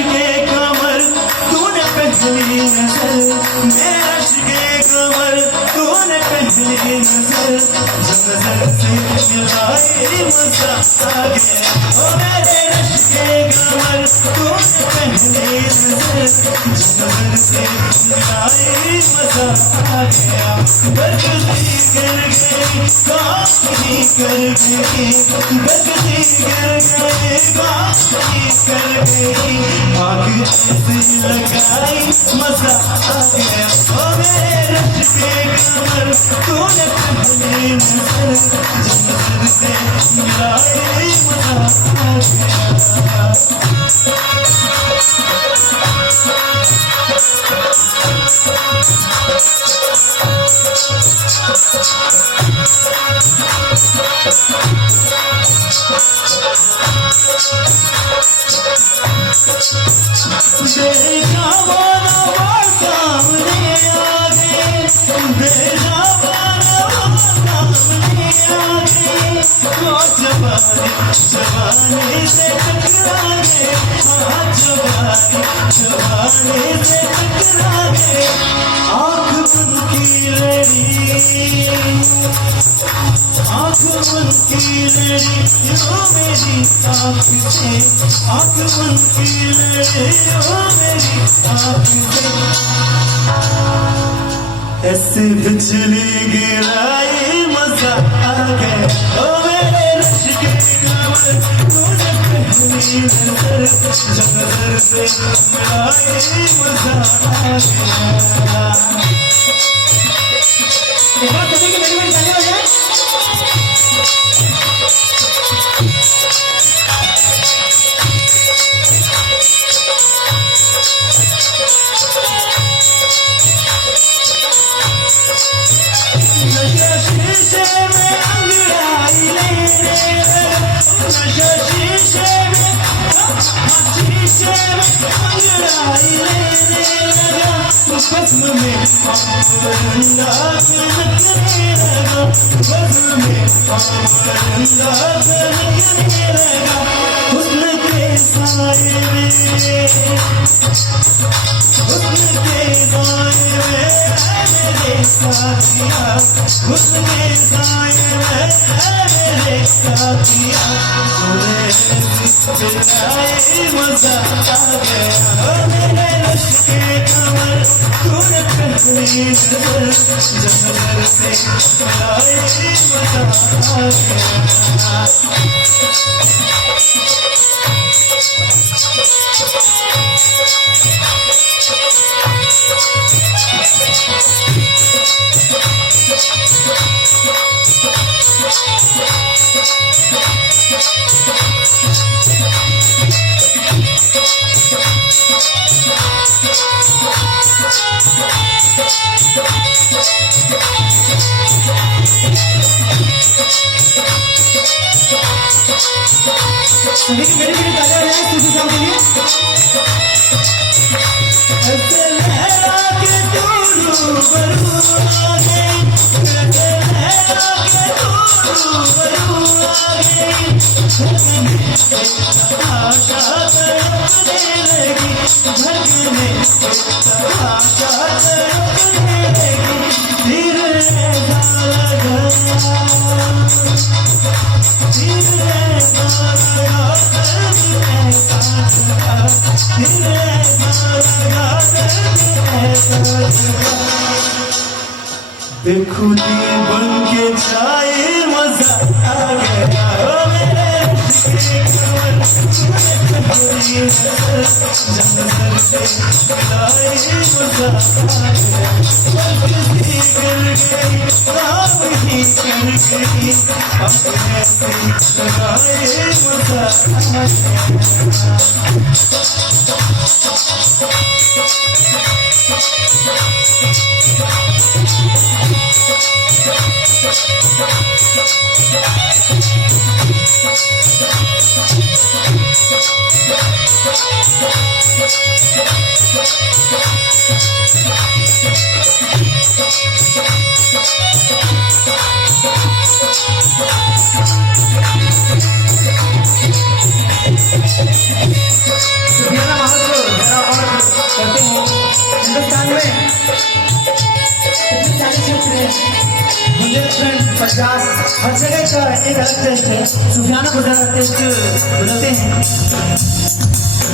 इश्क़े कमर तूने पहली नजर, मेरा इश्क़े कमर तूने पहली नजर, जब नजर से मिलाई मजा आ गया। ओ मेरे इश्क़े कमर तूने पहली नजर, जब नजर से मिलाई मजा आ गया। बरकती कर गई काफी कर गई, बरकती कर गई काफी कर गई, आग ऐसी लगाई मजा आ गया। ओ मेरे इश्क़े कमर तूने पहली नजर, जब नजर से मिलाई मजा आ गया। देखा वो नवाज सामने आ गए, देखा वो नवाज सामने आ गए, वो जवानी से टकरा गए, हाँ जवानी से टकरा गए। आँख उनकी लड़ी, आँख उनकी लड़ी जो मेरी आँख से, आँख उनकी लड़ी जो मेरी आँख से, ऐसे बिजली गिराई मजा आ गया। ओ मेरे इश्क़े कमर तूने पहली नजर, जब नजर से मिलाई मजा आ गया। एक बार सभी के मेरी मेरी तालियां हो जाए। नशा शीशे में अंगड़ाई लेने लगा, नशा शीशे में अंगड़ाई लेने लगा, बज़्म में अंदाज़ लगने लगा, बज़्म में अंदाज़ लगने लगा। हुस्न के साए में, हुस्न के साए में मेरे साथिया, हुस्न के साए में मेरे साथिया, मिलाई मजा आ गया। मेरे इश्क़े कमर तूने पहली नजर, जब नजर से मिलाई मजा आ गया। सभी की मेरी मेरी तालियां हो जाए खुशी शाम के लिए। ऐसे लहरा के तू रूबरू आ गई, ऐसे लहरा के तू रूबरू आ गई, आशा तड़पने लगी, धड़कने आशा तड़पने लगी, दिल ऐसा लगा, दिल ऐसा लगा, दिल ऐसा लगा, बेखुदी बन के जाए मजा आ गया। ओ मेरे इश्क़े कमर तूने पहली नजर, जब नजर से मिलाई मजा आ गया। बरकती कर गई काफी कर गई, अपने से लगाए मजा आ गया। Gracias. बुंदेलखंड पंजाब हर जगह का एक अलग टेस्ट है। सूफियाना गुजरात टेस्ट बुलाते हैं।